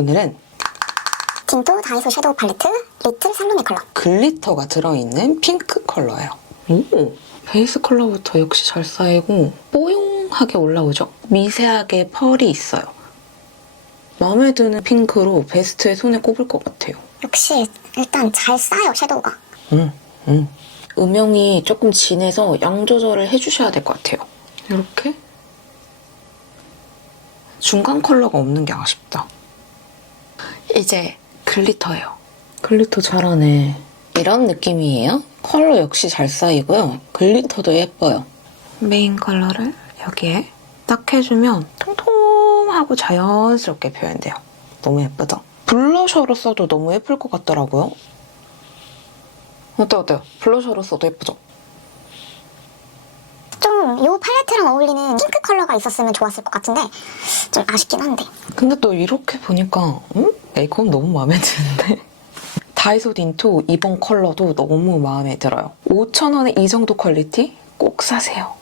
오늘은 딘토 다이소 섀도우 팔레트 리틀 살로메 컬러 글리터가 들어있는 핑크 컬러예요. 오, 베이스 컬러부터 역시 잘 쌓이고 뽀용하게 올라오죠? 미세하게 펄이 있어요. 마음에 드는 핑크로 베스트에 손에 꼽을 것 같아요. 역시 일단 잘 쌓여 섀도우가 음, 음. 음영이 조금 진해서 양 조절을 해주셔야 될 것 같아요. 이렇게 중간 컬러가 없는 게 아쉽다. 이제 글리터예요. 글리터 잘하네. 이런 느낌이에요. 컬러 역시 잘 쌓이고요. 글리터도 예뻐요. 메인 컬러를 여기에 딱 해주면 통통하고 자연스럽게 표현돼요. 너무 예쁘죠? 블러셔로 써도 너무 예쁠 것 같더라고요. 어때요, 어때요? 블러셔로 써도 예쁘죠? 좀이 팔레트랑 어울리는 핑크 컬러가 있었으면 좋았을 것 같은데 좀 아쉽긴 한데 근데 또 이렇게 보니까 응? 메이크업 너무 마음에 드는데? 다이소 딘토 이번 컬러도 너무 마음에 들어요. 5,000원에 이 정도 퀄리티 꼭 사세요.